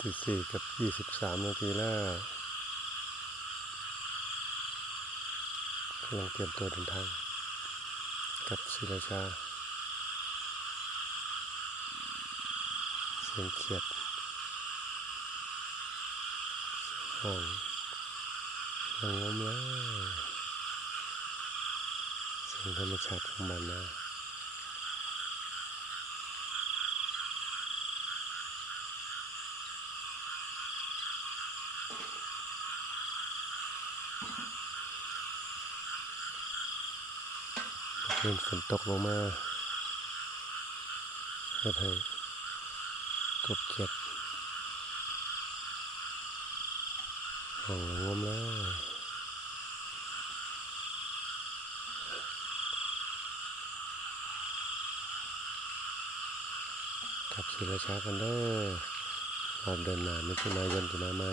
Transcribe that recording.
ตี4:23 นาทีแล้วกำลังเตรียมตัวเดินทางกับศรีราชาเสียงเขียดห้องระงมแล้วเสียงธรรมชาติของมันนะเพิ่งฝนตกลงมาเฮ็ดให้กบเขียดห้องระงมแล้วกับศรีราชากันเด้อรอบเดือนหน้ามิถุนายนจะมาใหม่